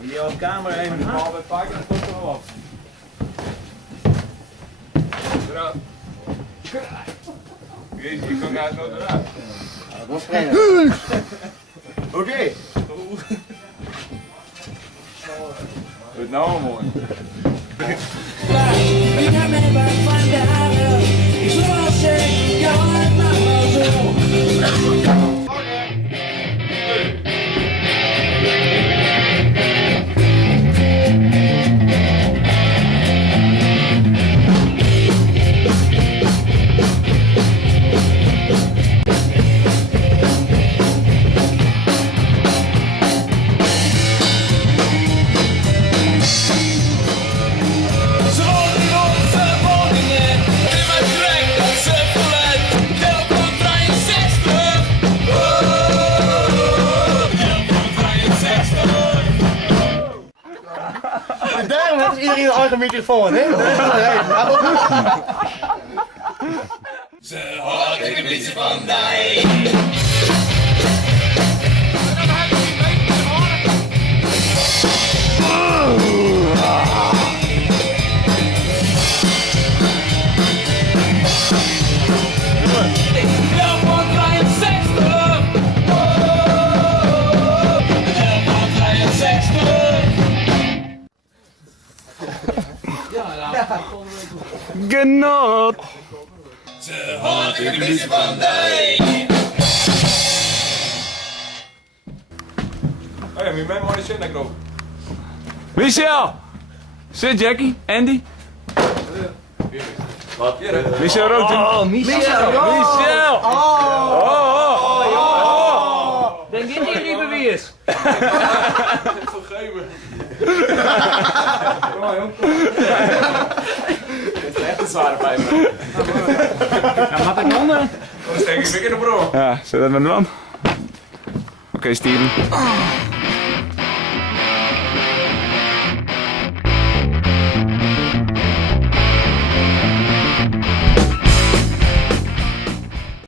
Moet je op camera even halen? Altijd pakken en tot er wel af. Eruit. Jezus, je kan uit nooit eruit. Dat was geen. Oké. Goed nou mooi. Daarom heeft iedereen een eigen microfoon, hè? Ze houden een beetje van mij. Genot! Ze houden een beetje van mij. Oh ja, moet je mij maar eens zitten, Kroop. Michel! Zit Jackie? Andy? Wat? Michel Roten. Oh, Michel! Michel! Denk je niet liever wie is? Vergeven. Kom maar, jong. Het is echt een zware pijn, man. Ja, wat ik onder? Dat is denk ik weer in de bro. Ja, zet dat met de man. Oké, Steven.